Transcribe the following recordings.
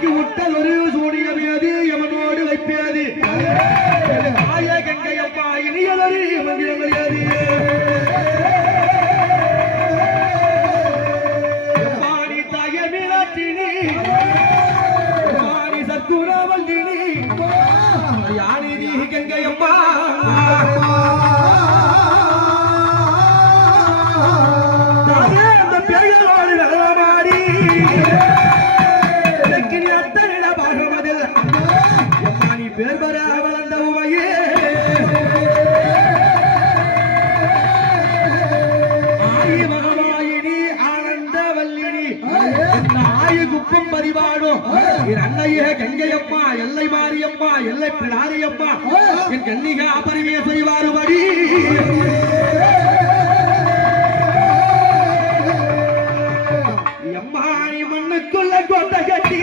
ஆக்கி விட்டல் ஒரு சூடியது எமனோடு வைப்பேது ஆய கங்கையப்பா இனியதொரு மந்திரங்கள் ஏது பாணி தாய மீனாட்சினி பாணி சத்துராவல்லினி யானிதி கங்கையப்பா அந்த பேர்களோடு நலமாடி பேர் பெற வளர்ந்த உமையே ஆயி மகமாயினி ஆனந்த வல்லினி ஆயு குப்பம் பதிவாடும் என் அன்னையே கங்கையம்மா எல்லை மாரியம்மா எல்லை பிடாரியம்மா என் கன்னிகா பரிமைய செய்வாருபடி எம்மானி மண்ணுக்குள்ள கோட்டை கட்டி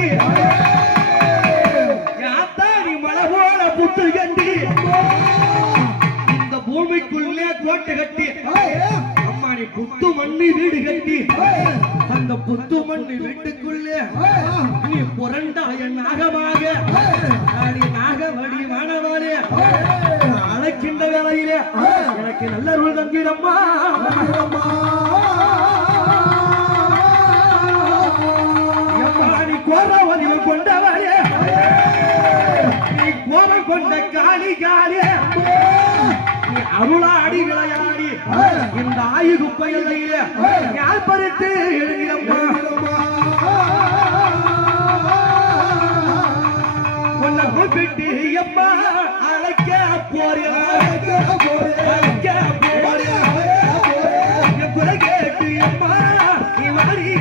புத்து கட்டி இந்த பூமிக்குள்ளே கோட்டை கட்டி அம்மாடி புத்து மண்ணு வீடு கட்டி அந்த புத்து மண்ணு வீட்டுக்குள்ளே நீ புரண்டாய நாகமாக நீ நாகவடி மாணவரே அழைக்கின்ற வேலையிலே எனக்கு நல்ல ரூல் தங்கிடம்மா நீ கோர வலிவு கொண்டவரே கோபம் கொண்ட காளி காளி நீ அருளாடி விளையாடி இந்த ஆயு குப்பையில யார் பறித்து எழுதிடம்மா உன்னை கூப்பிட்டு எம்மா அழைக்க போறியா குறை கேட்டு எம்மா நீ வாடி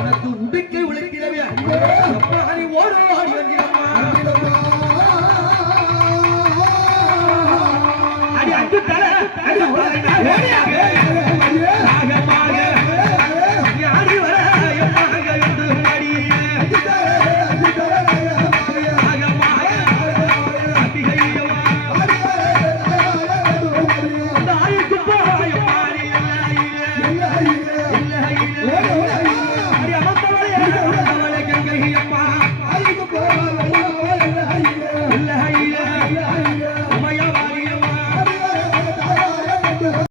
உனக்கு உடுக்கை உழைக்கிறவே ஓடி வந்திடம்மா